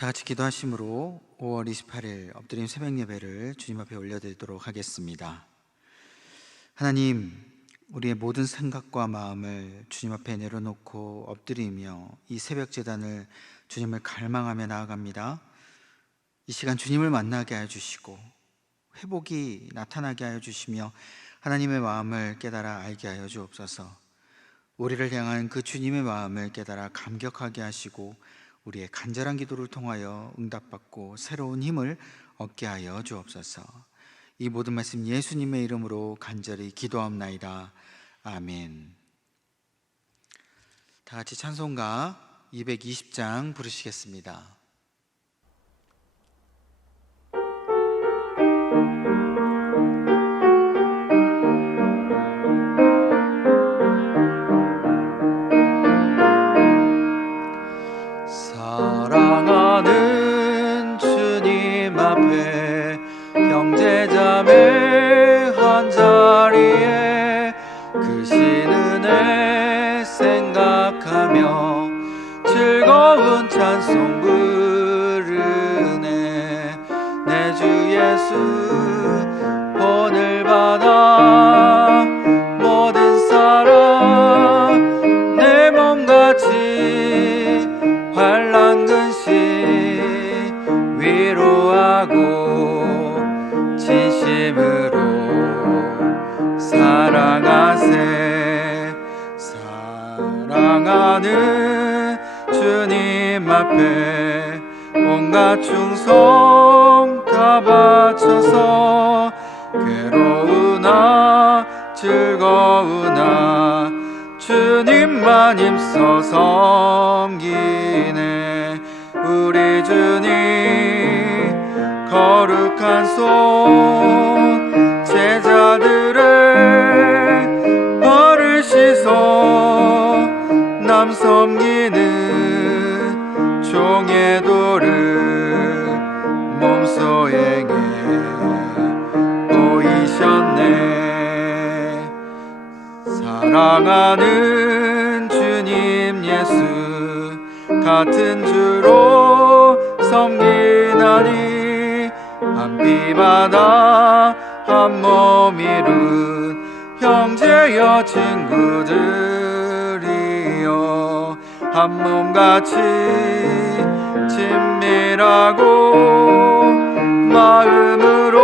다 같이 기도하심으로 5월 28일 엎드림 새벽 예배를 주님 앞에 올려드리도록 하겠습니다. 하나님, 우리의 모든 생각과 마음을 주님 앞에 내려놓고 엎드리며 이 새벽 제단을 주님을 갈망하며 나아갑니다. 이 시간 주님을 만나게 하여 주시고 회복이 나타나게 하여 주시며 하나님의 마음을 깨달아 알게 하여 주옵소서. 우리를 향한 그 주님의 마음을 깨달아 감격하게 하시고 우리의 간절한 기도를 통하여 응답받고 새로운 힘을 얻게 하여 주옵소서. 이 모든 말씀 예수님의 이름으로 간절히 기도합나이다. 아멘. 다 같이 찬송가 220장 부르시겠습니다. 사랑하는 주님 앞에 형제자매 한자리에 크신 은혜 생각하며 즐거운 찬송 부르네. 내 주 예수 본을 받아 모든 사람 내 몸같이 환난 근심 위로하고 진심으로 사랑하세. 사랑하는 주님 앞에 온갖 충성 다 바쳐서 괴로우나 즐거우나 주님만 힘써 섬기네. 우리 주님 거룩한 손 제자들의 발을 씻어 남 섬기는 종의 도를 몸소행에 보이셨네. 사랑하는 주님 예수 같은 주로 섬기나니 한 피바다 한 몸 이룬 형제여 친구들이여 한 몸같이 친밀하고 마음으로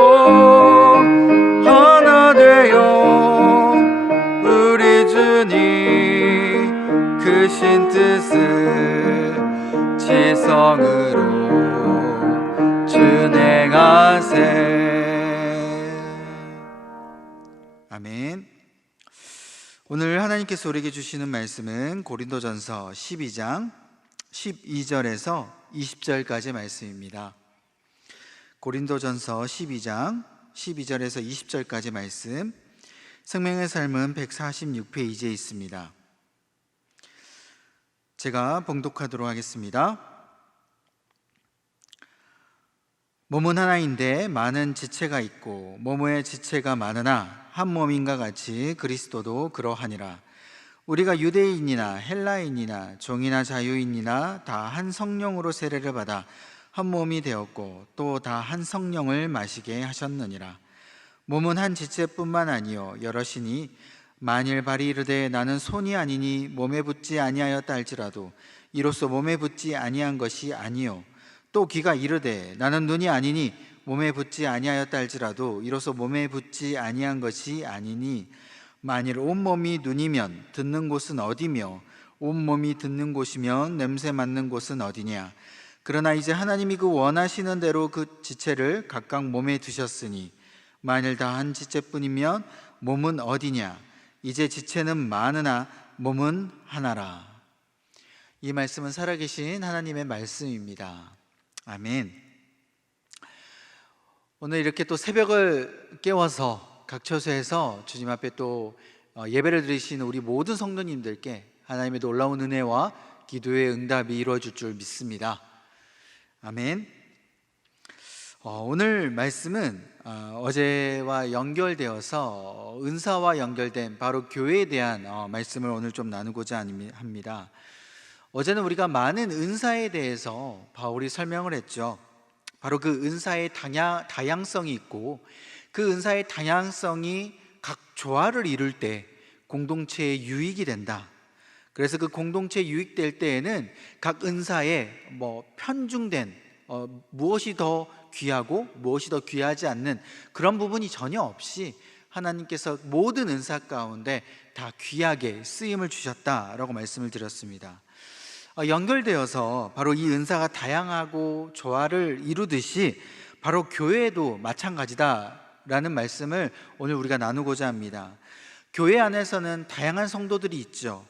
하나 되어 우리 주님 크신 뜻을 지성으로 준행하세. 아멘. 오늘 하나님께서 우리에게 주시는 말씀은 고린도전서 12장 12절에서 20절까지의 말씀입니다. 고린도전서 12장 12절에서 20절까지 말씀, 생명의 삶은 146페이지에 있습니다. 제가 봉독하도록 하겠습니다. 몸은 하나인데 많은 지체가 있고 몸의 지체가 많으나 한 몸인가 같이 그리스도도 그러하니라. 우리가 유대인이나 헬라인이나 종이나 자유인이나 다 한 성령으로 세례를 받아 한 몸이 되었고 또 다 한 성령을 마시게 하셨느니라. 몸은 한 지체뿐만 아니요 여럿이니 만일 발이 이르되 나는 손이 아니니 몸에 붙지 아니하였다 할지라도 이로써 몸에 붙지 아니한 것이 아니요 또 귀가 이르되 나는 눈이 아니니 몸에 붙지 아니하였다 할지라도 이로써 몸에 붙지 아니한 것이 아니니 만일 온몸이 눈이면 듣는 곳은 어디며 온몸이 듣는 곳이면 냄새 맡는 곳은 어디냐. 그러나 이제 하나님이 그 원하시는 대로 그 지체를 각각 몸에 두셨으니 만일 다 한 지체뿐이면 몸은 어디냐. 이제 지체는 많으나 몸은 하나라. 이 말씀은 살아계신 하나님의 말씀입니다. 아멘. 오늘 이렇게 또 새벽을 깨워서 각 처소에서 주님 앞에 또 예배를 드리시는 우리 모든 성도님들께 하나님의 놀라운 은혜와 기도의 응답이 이루어질 줄 믿습니다. 아멘. 오늘 말씀은 어제와 연결되어서 은사와 연결된 바로 교회에 대한 말씀을 오늘 좀 나누고자 합니다. 어제는 우리가 많은 은사에 대해서 바울이 설명을 했죠. 바로 그 은사의 다양성이 있고 그 은사의 다양성이 각 조화를 이룰 때 공동체의 유익이 된다. 그래서 그 공동체 유익될 때에는 각 은사에 편중된 무엇이 더 귀하고 무엇이 더 귀하지 않는 그런 부분이 전혀 없이 하나님께서 모든 은사 가운데 다 귀하게 쓰임을 주셨다라고 말씀을 드렸습니다. 연결되어서 바로 이 은사가 다양하고 조화를 이루듯이 바로 교회도 마찬가지다라는 말씀을 오늘 우리가 나누고자 합니다. 교회 안에서는 다양한 성도들이 있죠.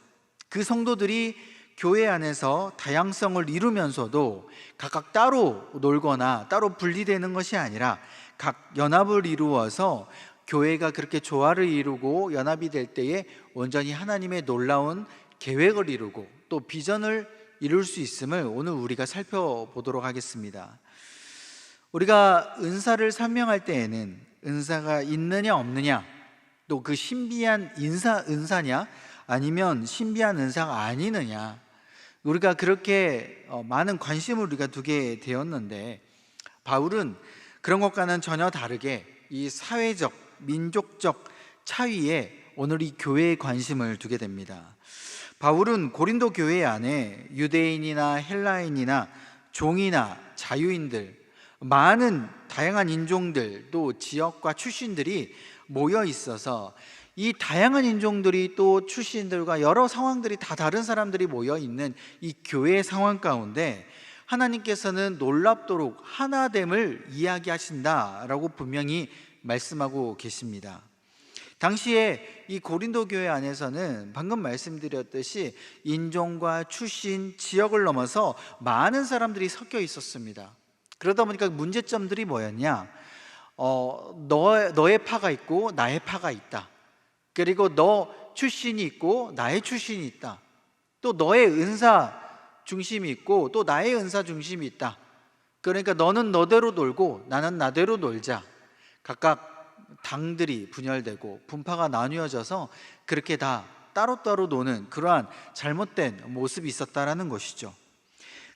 그 성도들이 교회 안에서 다양성을 이루면서도 각각 따로 놀거나 따로 분리되는 것이 아니라 각 연합을 이루어서 교회가 그렇게 조화를 이루고 연합이 될 때에 온전히 하나님의 놀라운 계획을 이루고 또 비전을 이룰 수 있음을 오늘 우리가 살펴보도록 하겠습니다. 우리가 은사를 설명할 때에는 은사가 있느냐 없느냐, 또 그 신비한 은사냐 아니면 신비한 은사가 아니느냐, 우리가 그렇게 많은 관심을 우리가 두게 되었는데, 바울은 그런 것과는 전혀 다르게 이 사회적, 민족적 차이에 오늘 이 교회에 관심을 두게 됩니다. 바울은 고린도 교회 안에 유대인이나 헬라인이나 종이나 자유인들, 많은 다양한 인종들, 또 지역과 출신들이 모여 있어서 이 다양한 인종들이 또 출신들과 여러 상황들이 다 다른 사람들이 모여 있는 이 교회의 상황 가운데 하나님께서는 놀랍도록 하나됨을 이야기하신다라고 분명히 말씀하고 계십니다. 당시에 이 고린도 교회 안에서는 방금 말씀드렸듯이 인종과 출신, 지역을 넘어서 많은 사람들이 섞여 있었습니다. 그러다 보니까 문제점들이 뭐였냐? 너의 파가 있고 나의 파가 있다. 그리고 너 출신이 있고 나의 출신이 있다. 또 너의 은사 중심이 있고 또 나의 은사 중심이 있다. 그러니까 너는 너대로 놀고 나는 나대로 놀자. 각각 당들이 분열되고 분파가 나뉘어져서 그렇게 다 따로따로 노는 그러한 잘못된 모습이 있었다라는 것이죠.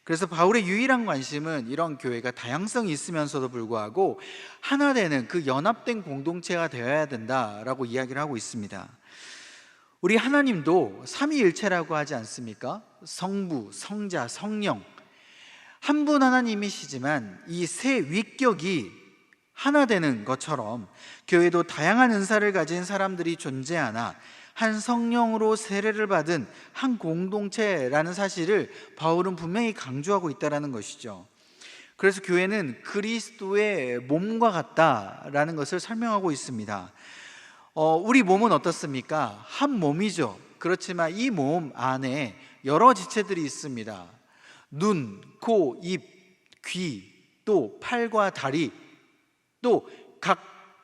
그래서 바울의 유일한 관심은 이런 교회가 다양성이 있으면서도 불구하고 하나 되는 그 연합된 공동체가 되어야 된다라고 이야기를 하고 있습니다. 우리 하나님도 삼위일체라고 하지 않습니까? 성부, 성자, 성령, 한 분 하나님이시지만 이 세 위격이 하나 되는 것처럼 교회도 다양한 은사를 가진 사람들이 존재하나 한 성령으로 세례를 받은 한 공동체라는 사실을 바울은 분명히 강조하고 있다는 것이죠. 그래서 교회는 그리스도의 몸과 같다라는 것을 설명하고 있습니다. 우리 몸은 어떻습니까? 한 몸이죠. 그렇지만 이 몸 안에 여러 지체들이 있습니다. 눈, 코, 입, 귀, 또 팔과 다리, 또 각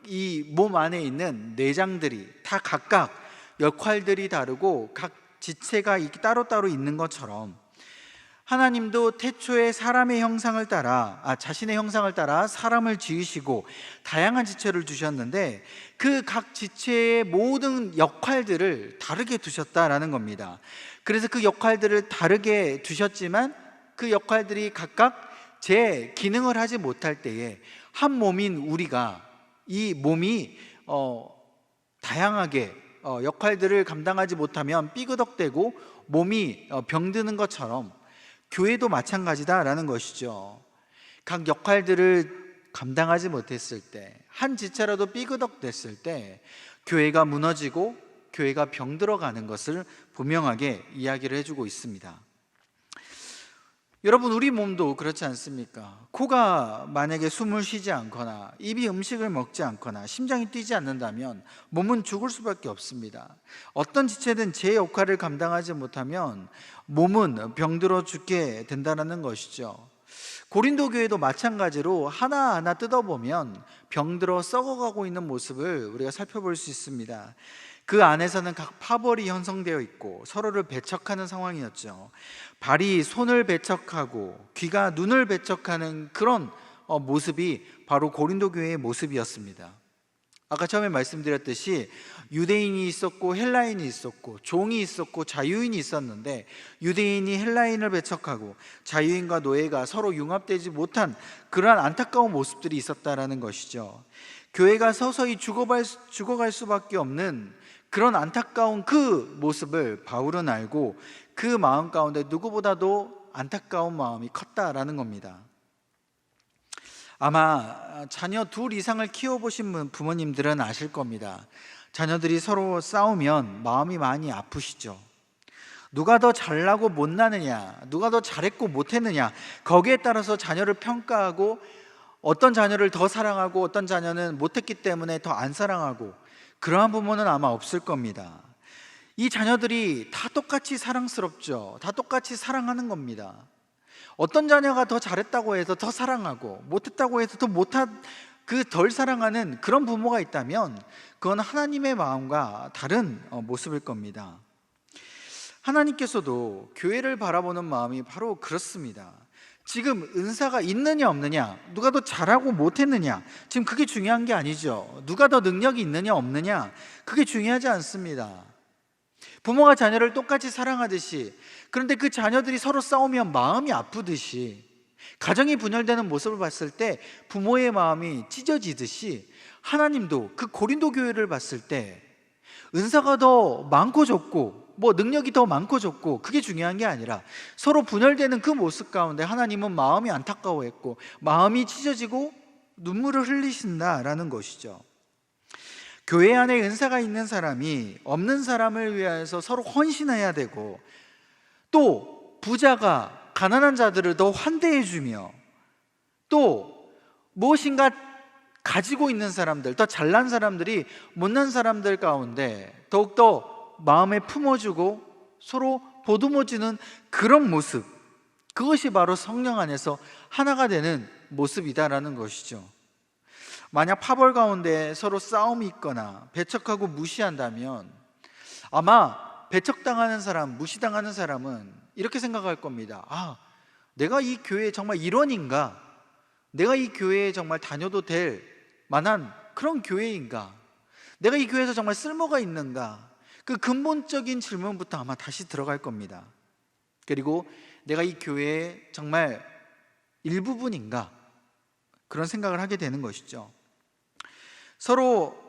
이 몸 안에 있는 내장들이 다 각각 역할들이 다르고 각 지체가 따로따로 있는 것처럼 하나님도 태초에 사람의 형상을 따라 자신의 형상을 따라 사람을 지으시고 다양한 지체를 두셨는데 그 각 지체의 모든 역할들을 다르게 두셨다라는 겁니다. 그래서 그 역할들을 다르게 두셨지만 그 역할들이 각각 제 기능을 하지 못할 때에 한 몸인 우리가 이 몸이 다양하게 역할들을 감당하지 못하면 삐그덕대고 몸이 병드는 것처럼 교회도 마찬가지다라는 것이죠. 각 역할들을 감당하지 못했을 때, 한 지체라도 삐그덕댔을 때 교회가 무너지고 교회가 병들어가는 것을 분명하게 이야기를 해주고 있습니다. 여러분, 우리 몸도 그렇지 않습니까? 코가 만약에 숨을 쉬지 않거나 입이 음식을 먹지 않거나 심장이 뛰지 않는다면 몸은 죽을 수밖에 없습니다. 어떤 지체든 제 역할을 감당하지 못하면 몸은 병들어 죽게 된다는 것이죠. 고린도 교회도 마찬가지로 하나하나 뜯어보면 병들어 썩어가고 있는 모습을 우리가 살펴볼 수 있습니다. 그 안에서는 각 파벌이 형성되어 있고 서로를 배척하는 상황이었죠. 발이 손을 배척하고 귀가 눈을 배척하는 그런 모습이 바로 고린도 교회의 모습이었습니다. 아까 처음에 말씀드렸듯이 유대인이 있었고 헬라인이 있었고 종이 있었고 자유인이 있었는데, 유대인이 헬라인을 배척하고 자유인과 노예가 서로 융합되지 못한 그러한 안타까운 모습들이 있었다라는 것이죠. 교회가 서서히 죽어갈 수밖에 없는 그런 안타까운 그 모습을 바울은 알고 그 마음 가운데 누구보다도 안타까운 마음이 컸다라는 겁니다. 아마 자녀 둘 이상을 키워보신 부모님들은 아실 겁니다. 자녀들이 서로 싸우면 마음이 많이 아프시죠. 누가 더 잘나고 못나느냐, 누가 더 잘했고 못했느냐, 거기에 따라서 자녀를 평가하고 어떤 자녀를 더 사랑하고 어떤 자녀는 못했기 때문에 더 안 사랑하고, 그러한 부모는 아마 없을 겁니다. 이 자녀들이 다 똑같이 사랑스럽죠. 다 똑같이 사랑하는 겁니다. 어떤 자녀가 더 잘했다고 해서 더 사랑하고 못했다고 해서 덜 사랑하는 그런 부모가 있다면 그건 하나님의 마음과 다른 모습일 겁니다. 하나님께서도 교회를 바라보는 마음이 바로 그렇습니다. 지금 은사가 있느냐 없느냐, 누가 더 잘하고 못했느냐, 지금 그게 중요한 게 아니죠. 누가 더 능력이 있느냐 없느냐, 그게 중요하지 않습니다. 부모가 자녀를 똑같이 사랑하듯이, 그런데 그 자녀들이 서로 싸우면 마음이 아프듯이, 가정이 분열되는 모습을 봤을 때 부모의 마음이 찢어지듯이, 하나님도 그 고린도 교회를 봤을 때 은사가 더 많고 적고 능력이 더 많고 적고 그게 중요한 게 아니라 서로 분열되는 그 모습 가운데 하나님은 마음이 안타까워했고 마음이 찢어지고 눈물을 흘리신다라는 것이죠. 교회 안에 은사가 있는 사람이 없는 사람을 위하여서 서로 헌신해야 되고, 또 부자가 가난한 자들을 더 환대해 주며, 또 무엇인가 가지고 있는 사람들, 더 잘난 사람들이 못난 사람들 가운데 더욱더 마음에 품어주고 서로 보듬어주는 그런 모습, 그것이 바로 성령 안에서 하나가 되는 모습이다라는 것이죠. 만약 파벌 가운데 서로 싸움이 있거나 배척하고 무시한다면 아마 배척당하는 사람, 무시당하는 사람은 이렇게 생각할 겁니다. 내가 이 교회의 정말 일원인가? 내가 이 교회에 정말 다녀도 될 만한 그런 교회인가? 내가 이 교회에서 정말 쓸모가 있는가? 그 근본적인 질문부터 아마 다시 들어갈 겁니다. 그리고 내가 이 교회의 정말 일부분인가? 그런 생각을 하게 되는 것이죠. 서로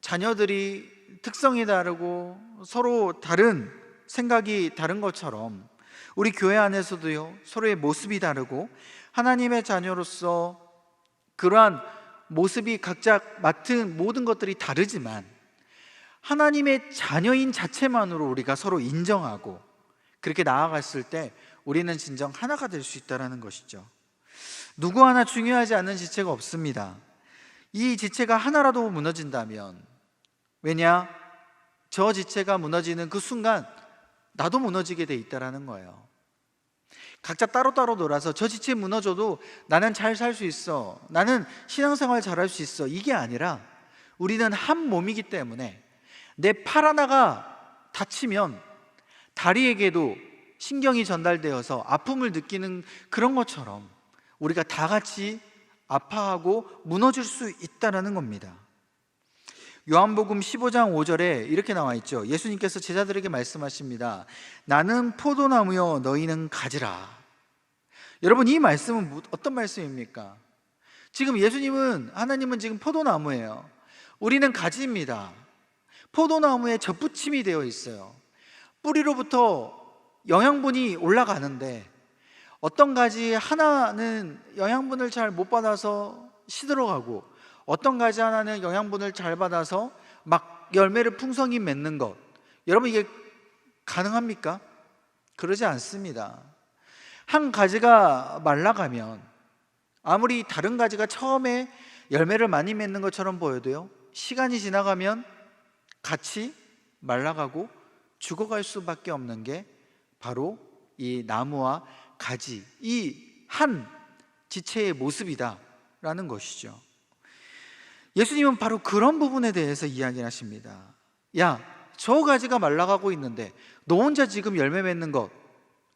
자녀들이 특성이 다르고 서로 다른 생각이 다른 것처럼 우리 교회 안에서도요, 서로의 모습이 다르고 하나님의 자녀로서 그러한 모습이 각자 맡은 모든 것들이 다르지만 하나님의 자녀인 자체만으로 우리가 서로 인정하고 그렇게 나아갔을 때 우리는 진정 하나가 될 수 있다는 것이죠. 누구 하나 중요하지 않는 지체가 없습니다. 이 지체가 하나라도 무너진다면, 왜냐? 저 지체가 무너지는 그 순간 나도 무너지게 돼 있다는 거예요. 각자 따로따로 놀아서 저 지체 무너져도 나는 잘 살 수 있어, 나는 신앙생활 잘할 수 있어, 이게 아니라 우리는 한 몸이기 때문에 내 팔 하나가 다치면 다리에게도 신경이 전달되어서 아픔을 느끼는 그런 것처럼 우리가 다 같이 아파하고 무너질 수 있다는 겁니다. 요한복음 15장 5절에 이렇게 나와 있죠. 예수님께서 제자들에게 말씀하십니다. 나는 포도나무요 너희는 가지라. 여러분, 이 말씀은 어떤 말씀입니까? 지금 하나님은 지금 포도나무예요. 우리는 가지입니다. 포도나무에 젖붙임이 되어 있어요. 뿌리로부터 영양분이 올라가는데 어떤 가지 하나는 영양분을 잘 못 받아서 시들어가고 어떤 가지 하나는 영양분을 잘 받아서 막 열매를 풍성히 맺는 것, 여러분 이게 가능합니까? 그러지 않습니다. 한 가지가 말라가면 아무리 다른 가지가 처음에 열매를 많이 맺는 것처럼 보여도요, 시간이 지나가면 같이 말라가고 죽어갈 수밖에 없는 게 바로 이 나무와 가지, 이 한 지체의 모습이다라는 것이죠. 예수님은 바로 그런 부분에 대해서 이야기를 하십니다. 야, 저 가지가 말라가고 있는데 너 혼자 지금 열매 맺는 것,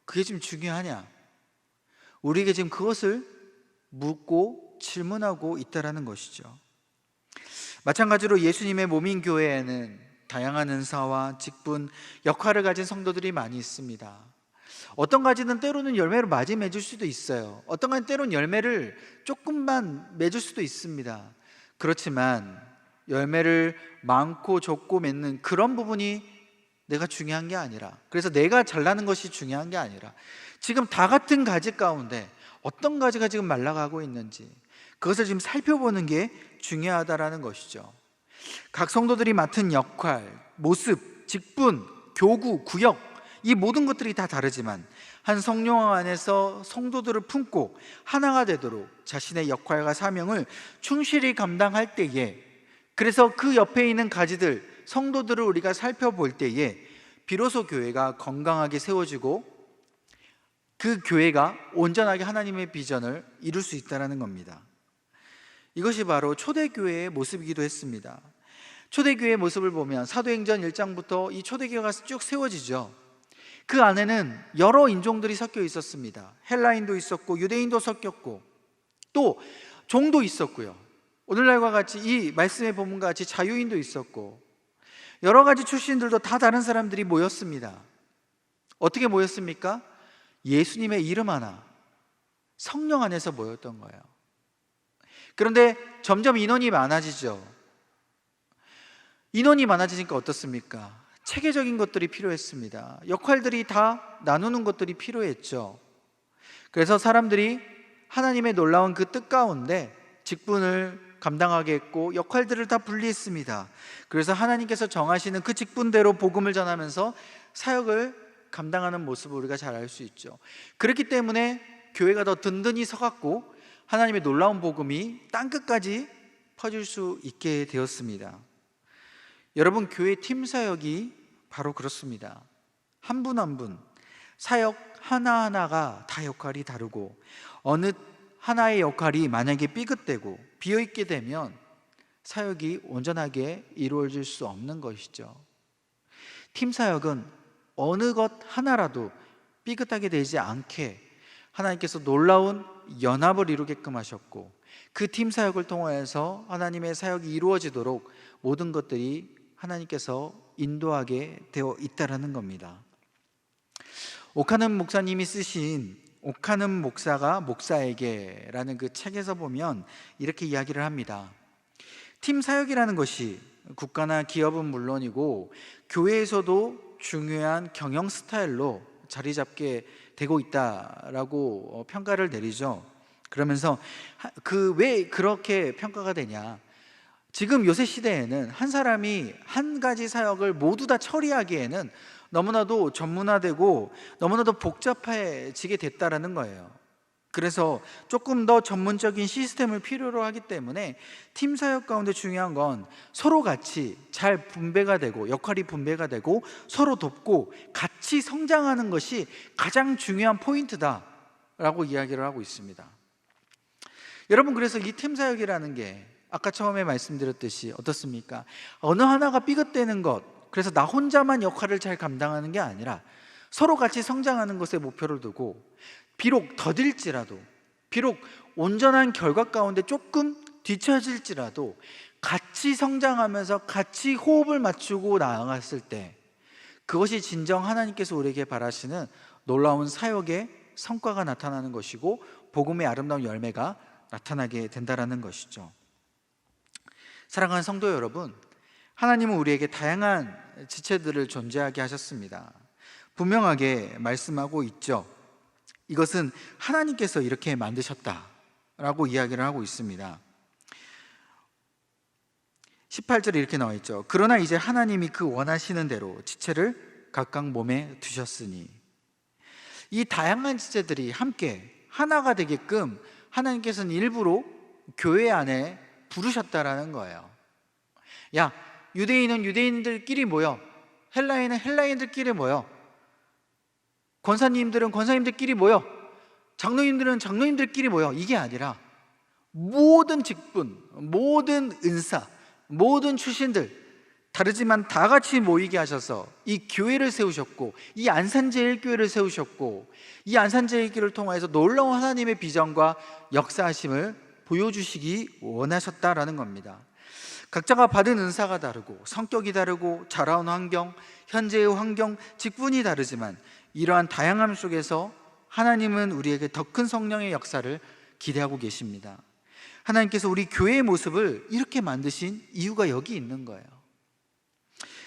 그게 지금 중요하냐? 우리에게 지금 그것을 묻고 질문하고 있다라는 것이죠. 마찬가지로 예수님의 몸인 교회에는 다양한 은사와 직분, 역할을 가진 성도들이 많이 있습니다. 어떤 가지는 때로는 열매를 많이 맺을 수도 있어요. 어떤 가지는 때로는 열매를 조금만 맺을 수도 있습니다. 그렇지만 열매를 많고 적고 맺는 그런 부분이 내가 중요한 게 아니라, 그래서 내가 잘나는 것이 중요한 게 아니라, 지금 다 같은 가지 가운데 어떤 가지가 지금 말라가고 있는지 그것을 지금 살펴보는 게 중요하다라는 것이죠. 각 성도들이 맡은 역할, 모습, 직분, 교구, 구역, 이 모든 것들이 다 다르지만 한 성령 안에서 성도들을 품고 하나가 되도록 자신의 역할과 사명을 충실히 감당할 때에, 그래서 그 옆에 있는 가지들, 성도들을 우리가 살펴볼 때에 비로소 교회가 건강하게 세워지고 그 교회가 온전하게 하나님의 비전을 이룰 수 있다는 겁니다. 이것이 바로 초대교회의 모습이기도 했습니다. 초대교회의 모습을 보면 사도행전 1장부터 이 초대교회가 쭉 세워지죠. 그 안에는 여러 인종들이 섞여 있었습니다. 헬라인도 있었고 유대인도 섞였고 또 종도 있었고요. 오늘날과 같이 이 말씀의 본문과 같이 자유인도 있었고 여러 가지 출신들도 다 다른 사람들이 모였습니다. 어떻게 모였습니까? 예수님의 이름 하나, 성령 안에서 모였던 거예요. 그런데 점점 인원이 많아지죠. 인원이 많아지니까 어떻습니까? 체계적인 것들이 필요했습니다. 역할들이 다 나누는 것들이 필요했죠. 그래서 사람들이 하나님의 놀라운 그 뜻 가운데 직분을 감당하게 했고 역할들을 다 분리했습니다. 그래서 하나님께서 정하시는 그 직분대로 복음을 전하면서 사역을 감당하는 모습을 우리가 잘 알 수 있죠. 그렇기 때문에 교회가 더 든든히 서갖고 하나님의 놀라운 복음이 땅끝까지 퍼질 수 있게 되었습니다. 여러분, 교회 팀 사역이 바로 그렇습니다. 한 분 한 분 사역 하나하나가 다 역할이 다르고 어느 하나의 역할이 만약에 삐끗되고 비어있게 되면 사역이 온전하게 이루어질 수 없는 것이죠. 팀 사역은 어느 것 하나라도 삐끗하게 되지 않게 하나님께서 놀라운 연합을 이루게끔 하셨고 그 팀 사역을 통하여서 하나님의 사역이 이루어지도록 모든 것들이 하나님께서 인도하게 되어 있다라는 겁니다. 오카는 목사님이 쓰신 오카는 목사가 목사에게라는 그 책에서 보면 이렇게 이야기를 합니다. 팀 사역이라는 것이 국가나 기업은 물론이고 교회에서도 중요한 경영 스타일로 자리 잡게 되고 있다라고 평가를 내리죠. 그러면서 왜 그렇게 평가가 되냐? 지금 요새 시대에는 한 사람이 한 가지 사역을 모두 다 처리하기에는 너무나도 전문화되고 너무나도 복잡해지게 됐다라는 거예요. 그래서 조금 더 전문적인 시스템을 필요로 하기 때문에 팀 사역 가운데 중요한 건 서로 같이 잘 분배가 되고 역할이 분배가 되고 서로 돕고 같이 성장하는 것이 가장 중요한 포인트다라고 이야기를 하고 있습니다. 여러분, 그래서 이 팀 사역이라는 게 아까 처음에 말씀드렸듯이 어떻습니까? 어느 하나가 삐끗대는 것, 그래서 나 혼자만 역할을 잘 감당하는 게 아니라 서로 같이 성장하는 것에 목표를 두고 비록 더딜지라도, 비록 온전한 결과 가운데 조금 뒤처질지라도 같이 성장하면서 같이 호흡을 맞추고 나아갔을 때 그것이 진정 하나님께서 우리에게 바라시는 놀라운 사역의 성과가 나타나는 것이고 복음의 아름다운 열매가 나타나게 된다는 것이죠. 사랑하는 성도 여러분, 하나님은 우리에게 다양한 지체들을 존재하게 하셨습니다. 분명하게 말씀하고 있죠. 이것은 하나님께서 이렇게 만드셨다라고 이야기를 하고 있습니다. 18절에 이렇게 나와 있죠. 그러나 이제 하나님이 그 원하시는 대로 지체를 각각 몸에 두셨으니, 이 다양한 지체들이 함께 하나가 되게끔 하나님께서는 일부러 교회 안에 부르셨다라는 거예요. 야, 유대인은 유대인들끼리 모여, 헬라인은 헬라인들끼리 모여, 권사님들은 권사님들끼리 모여, 장로님들은 장로님들끼리 모여. 이게 아니라 모든 직분, 모든 은사, 모든 출신들 다르지만 다 같이 모이게 하셔서 이 교회를 세우셨고 이 안산제일교회를 세우셨고 이 안산제일교회를 통해서 놀라운 하나님의 비전과 역사하심을 보여주시기 원하셨다라는 겁니다. 각자가 받은 은사가 다르고 성격이 다르고 자라온 환경, 현재의 환경, 직분이 다르지만 이러한 다양함 속에서 하나님은 우리에게 더 큰 성령의 역사를 기대하고 계십니다. 하나님께서 우리 교회의 모습을 이렇게 만드신 이유가 여기 있는 거예요.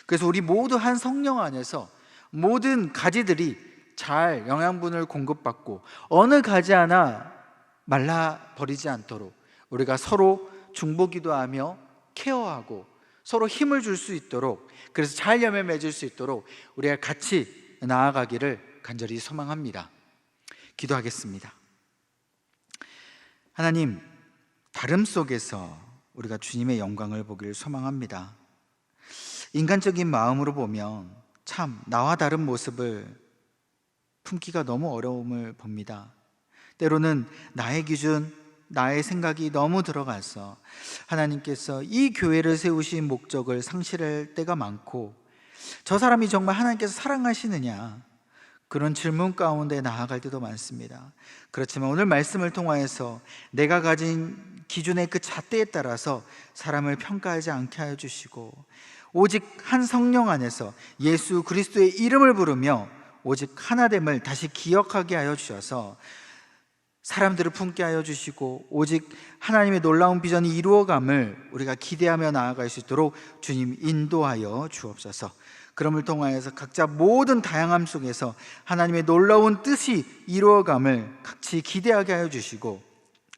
그래서 우리 모두 한 성령 안에서 모든 가지들이 잘 영양분을 공급받고 어느 가지 하나 말라버리지 않도록 우리가 서로 중보기도하며 케어하고 서로 힘을 줄 수 있도록, 그래서 잘 열매 맺을 수 있도록 우리가 같이 나아가기를 간절히 소망합니다. 기도하겠습니다. 하나님, 다름 속에서 우리가 주님의 영광을 보기를 소망합니다. 인간적인 마음으로 보면 참 나와 다른 모습을 품기가 너무 어려움을 봅니다. 때로는 나의 기준, 나의 생각이 너무 들어가서 하나님께서 이 교회를 세우신 목적을 상실할 때가 많고, 저 사람이 정말 하나님께서 사랑하시느냐, 그런 질문 가운데 나아갈 때도 많습니다. 그렇지만 오늘 말씀을 통하여서 내가 가진 기준의 그 잣대에 따라서 사람을 평가하지 않게 하여 주시고, 오직 한 성령 안에서 예수 그리스도의 이름을 부르며 오직 하나됨을 다시 기억하게 하여 주셔서 사람들을 품게 하여 주시고, 오직 하나님의 놀라운 비전이 이루어감을 우리가 기대하며 나아갈 수 있도록 주님 인도하여 주옵소서. 그럼을 통하여서 각자 모든 다양함 속에서 하나님의 놀라운 뜻이 이루어감을 같이 기대하게 하여 주시고,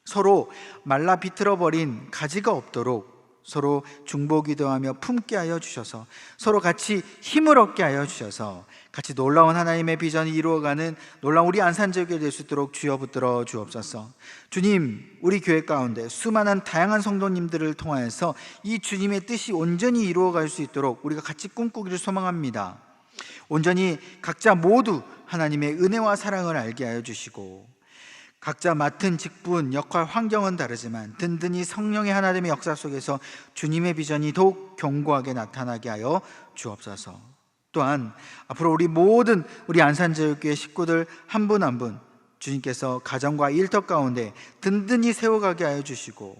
서로 말라 비틀어버린 가지가 없도록 서로 중보기도하며 품게 하여 주셔서 서로 같이 힘을 얻게 하여 주셔서 같이 놀라운 하나님의 비전이 이루어가는 놀라운 우리 안산제교회 될 수 있도록 주여 붙들어 주옵소서. 주님, 우리 교회 가운데 수많은 다양한 성도님들을 통하여서 이 주님의 뜻이 온전히 이루어갈 수 있도록 우리가 같이 꿈꾸기를 소망합니다. 온전히 각자 모두 하나님의 은혜와 사랑을 알게 하여 주시고, 각자 맡은 직분, 역할, 환경은 다르지만 든든히 성령의 하나됨의 역사 속에서 주님의 비전이 더욱 견고하게 나타나게 하여 주옵소서. 또한 앞으로 우리 모든 우리 안산제일교회 식구들 한 분 한 분 주님께서 가정과 일터 가운데 든든히 세워가게 하여 주시고,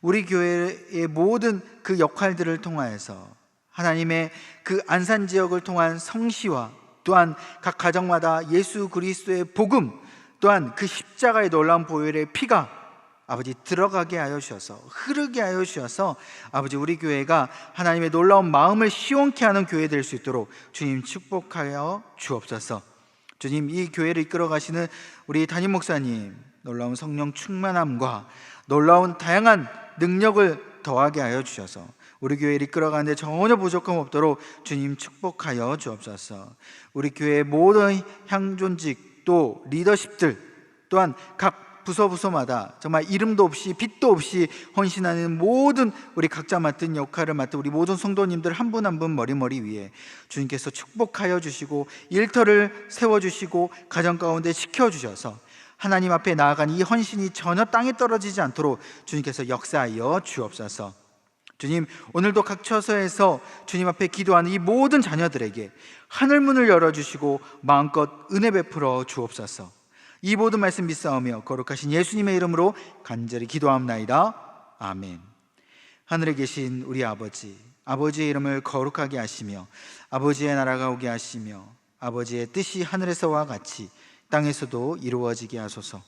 우리 교회의 모든 그 역할들을 통하여서 하나님의 그 안산지역을 통한 성시와 또한 각 가정마다 예수 그리스도의 복음, 또한 그 십자가의 놀라운 보혈의 피가 아버지 들어가게 하여 주셔서 흐르게 하여 주셔서 아버지 우리 교회가 하나님의 놀라운 마음을 시원케 하는 교회 될 수 있도록 주님 축복하여 주옵소서. 주님, 이 교회를 이끌어 가시는 우리 담임 목사님 놀라운 성령 충만함과 놀라운 다양한 능력을 더하게 하여 주셔서 우리 교회를 이끌어가는데 전혀 부족함 없도록 주님 축복하여 주옵소서. 우리 교회의 모든 향존직 또 리더십들 또한 각 부서마다 정말 이름도 없이 빛도 없이 헌신하는 모든 우리 각자 맡은 역할을 맡은 우리 모든 성도님들 한 분 한 분 머리머리 위에 주님께서 축복하여 주시고 일터를 세워주시고 가정 가운데 지켜주셔서 하나님 앞에 나아간 이 헌신이 전혀 땅에 떨어지지 않도록 주님께서 역사하여 주옵소서. 주님, 오늘도 각 처소에서 주님 앞에 기도하는 이 모든 자녀들에게 하늘문을 열어주시고 마음껏 은혜 베풀어 주옵소서. 이 모든 말씀 믿사오며 거룩하신 예수님의 이름으로 간절히 기도합나이다. 아멘. 하늘에 계신 우리 아버지, 아버지의 이름을 거룩하게 하시며 아버지의 나라가 오게 하시며 아버지의 뜻이 하늘에서와 같이 땅에서도 이루어지게 하소서.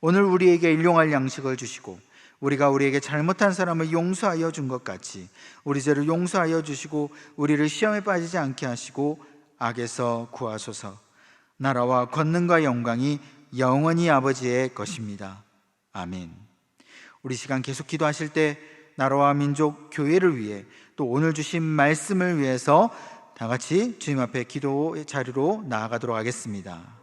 오늘 우리에게 일용할 양식을 주시고 우리가 우리에게 잘못한 사람을 용서하여 준 것 같이 우리 죄를 용서하여 주시고 우리를 시험에 빠지지 않게 하시고 악에서 구하소서. 나라와 권능과 영광이 영원히 아버지의 것입니다. 아멘. 우리 시간 계속 기도하실 때 나라와 민족, 교회를 위해 또 오늘 주신 말씀을 위해서 다 같이 주님 앞에 기도의 자리로 나아가도록 하겠습니다.